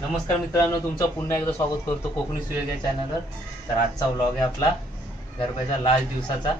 नमस्कार मित्रांनो, तुमचं पुन्हा एकदा स्वागत करतो कोकणी सुयोग या चॅनलवर। तर आजचा व्लॉग आहे आपला गरब्याच्या लास्ट दिवसाचा।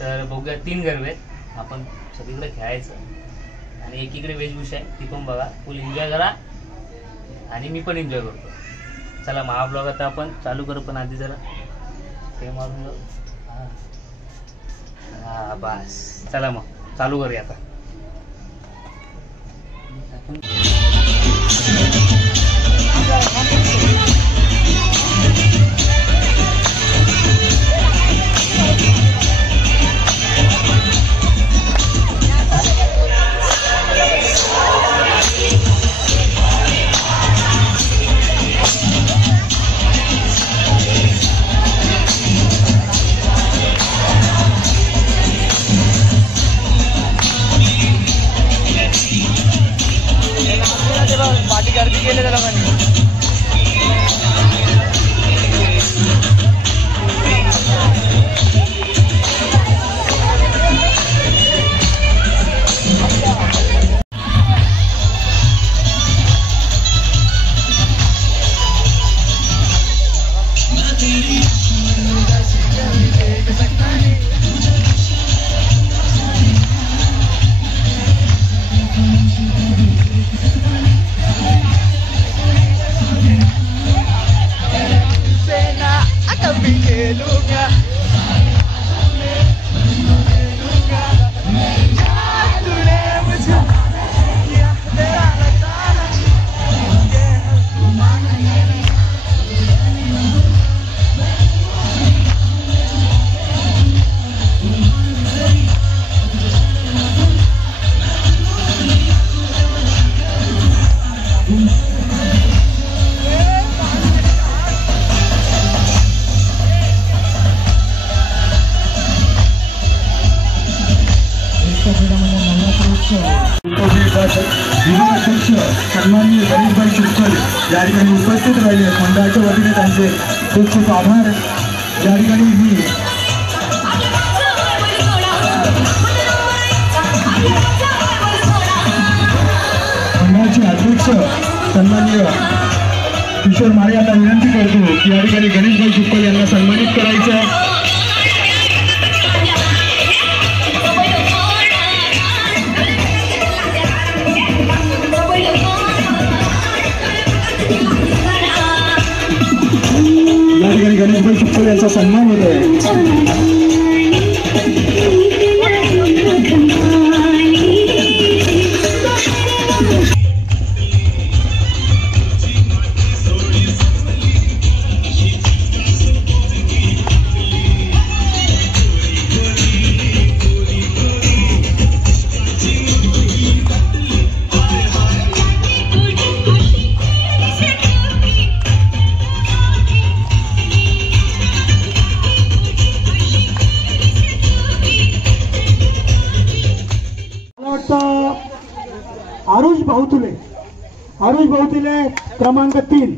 तर बघूया 3 गरबे आपण सगळीकडे खेळायचं आणि एकीकडे वेशभूषा आहे ती पण बघा, फुल एन्जॉय करा आणि मी पण एन्जॉय करतो। चला मग हा व्लॉग आता आपण चालू करू, पण आधी जरा ते मारून हा बस चला मग चालू करूया आता। पार्टी गर्दी केले त्या लोकांनी। सन्माननीय गणेशभाई शुक्ल या ठिकाणी उपस्थित राहिले, मंडळाच्या वतीने त्यांचे खूप खूप आभार। या ठिकाणी मी मंडळाचे अध्यक्ष सन्माननीय किशोर मारे यांना विनंती करतो की या ठिकाणी गणेशभाई शुक्ल यांना सन्मानित करायचं। गणेशभाई शुक्ल यांचा सन्मान होत आहे। आरुष भाऊतुले क्रमांक 3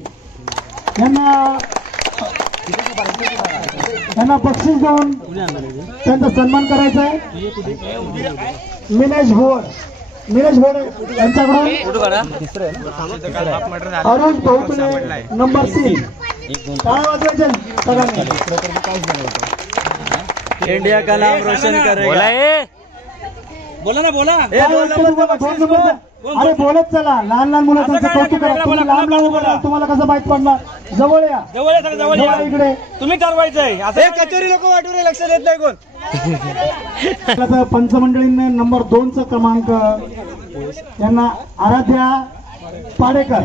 यांना बक्षीस देऊन त्यांचा सन्मान करायचा आहे। मिनेश भोर यांच्याकडून आरुष भाऊतुले नंबर 3 काय वाजवायचे सगळ्यांनी। इंडिया का नाम रोशन करेगा। बोला ना बोला। अरे बोलत चला, लहान लहान मुलं त्यांचं कौतुक करा। लहान लहान मुलं तुम्हाला कसं माहित पडणार? जवळ या इकडे, तुम्ही ठरवायचंय। कचोरी लोक वाटून लक्ष देत नाही कोण। पंचमंडळींनी नंबर 2 चा क्रमांक यांना आराध्या पाडेकर।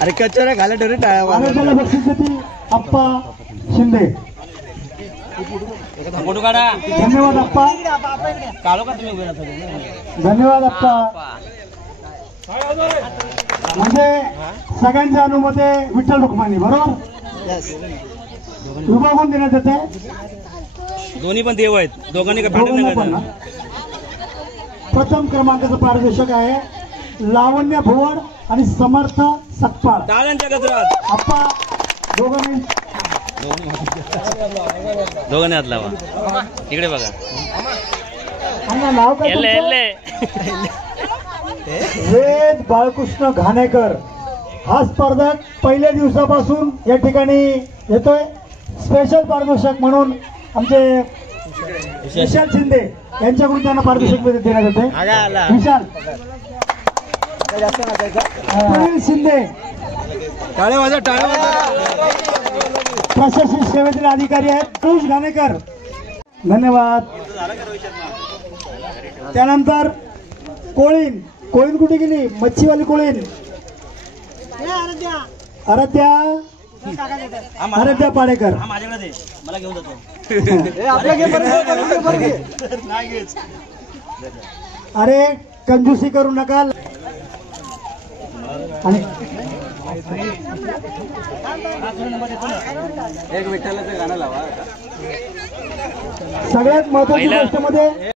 अरे कचोऱ्या घाला ठरवून टाळ्या। आराध्याला बक्षीस देतील अप्पा शिंदे। धन्यवाद अप्पा, धन्यवाद अप्पा। म्हणजे सगळ्यांच्या अनुमते विठ्ठल रुक्मानी बरोबर. विभागून देण्यात येते दोन्ही पण देव आहेत, दोघांनी दोघांना पण ना. प्रथम क्रमांकाचं पारितोषिक आहे लावण्य भुवन आणि समर्थ सकपाळ. टाळ्यांच्या गजरात आप्पा दोघांनी दोघांनी हात लावा. इकडे बघा. त्यांना नाव काय एल्ले तुमचं? एल्ले. वेद बाळकृष्ण घाणेकर हा स्पर्धक पहिल्या दिवसापासून या ठिकाणी येतोय. स्पेशल पारितोषिक म्हणून आमचे विशाल शिंदे यांच्याकडून त्यांना पारितोषिक देण्यात येते. विशाल सुनील शिंदे टाळ्या वाजा, टाळ्या वाजा. प्रशासकीय सेवेतील अधिकारी आहेत पियुष घाणेकर. धन्यवाद. त्यानंतर कोळीन कोळीन कुठे गेली? मच्छीवाली कोळीन आराध्या आराध्या पाडेकर. माझ्याकडे दे, मला घेऊन जातो. अरे कंजूसी करू नका. आणि एक विठ्ठलाचं गाणं लावा. सगळ्यात महत्वाची गोष्ट मध्ये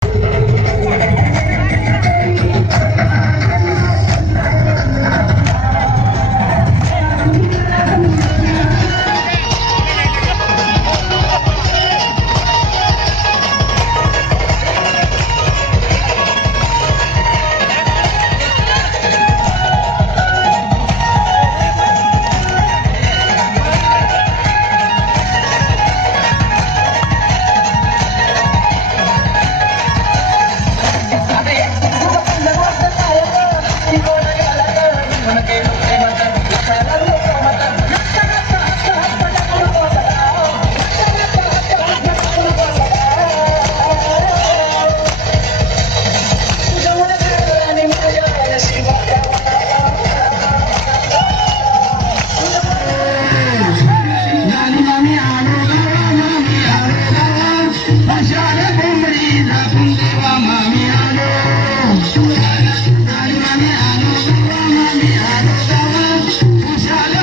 Shall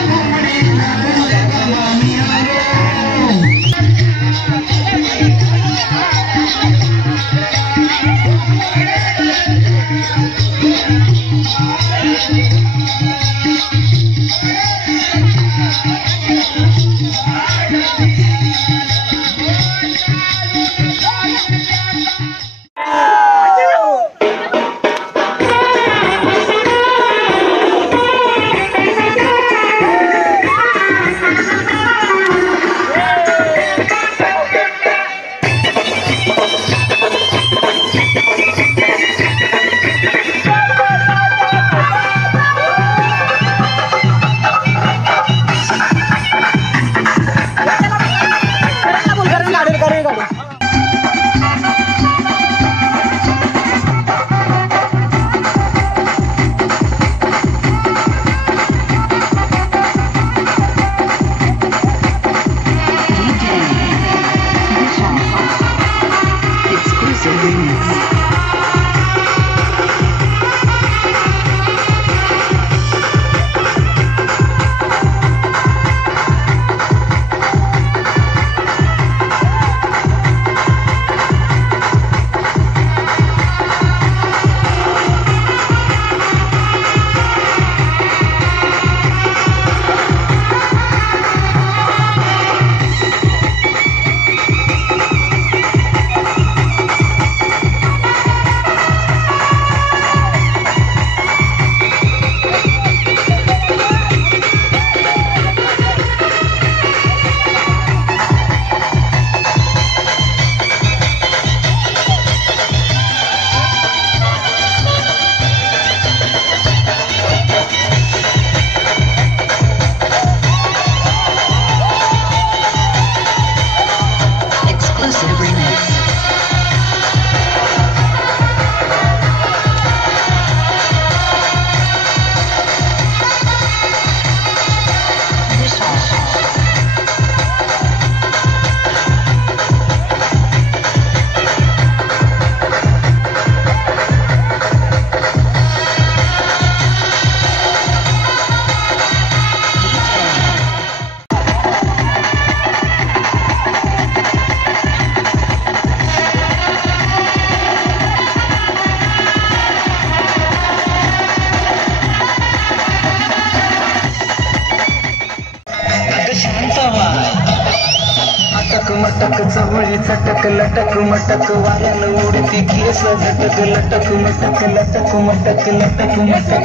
मटक चवळी चटक लटक मटक वाऱ्यानं उडती केस झटक लटक मटक लटक मटक लटक मटक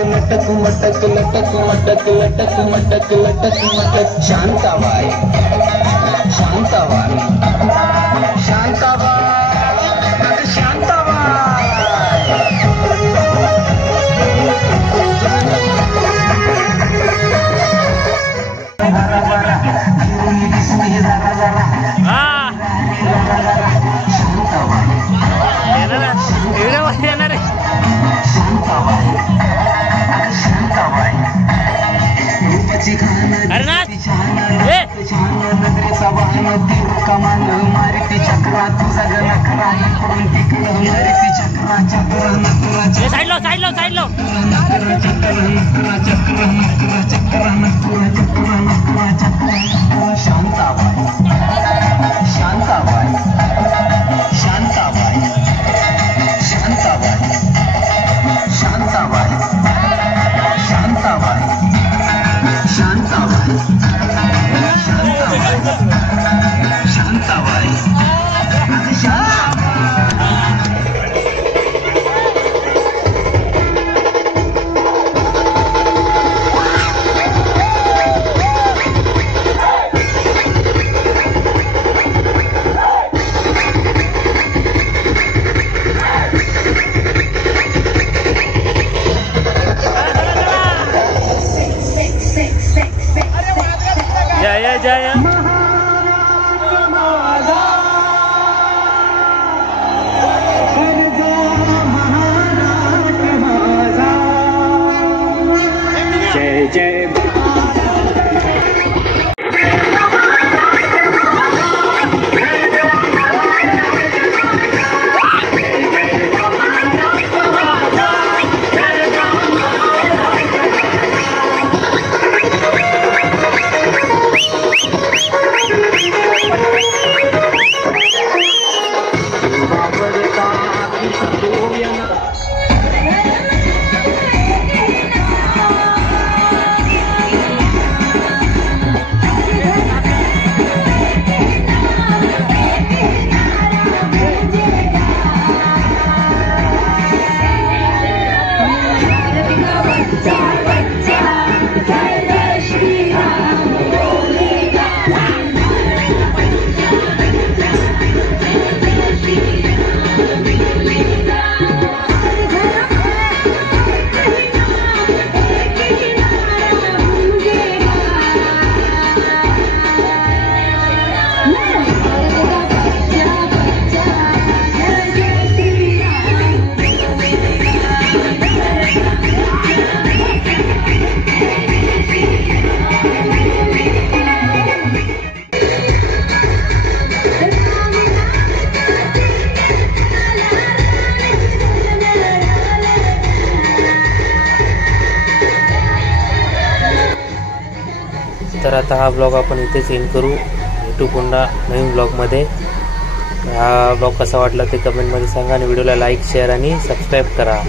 मटक लटक मटक लटक मटक लटक मटक लटक मटक शांताबाई शांताबाई शांताबाई शांताबाई तर आता हा ब्लॉग आपण इथेच एंड करू. भेटू पुन्हा नवीन ब्लॉगमध्ये. हा ब्लॉग कसा वाटला ते कमेंटमध्ये सांगा आणि व्हिडिओला लाईक शेअर आणि सबस्क्राईब करा.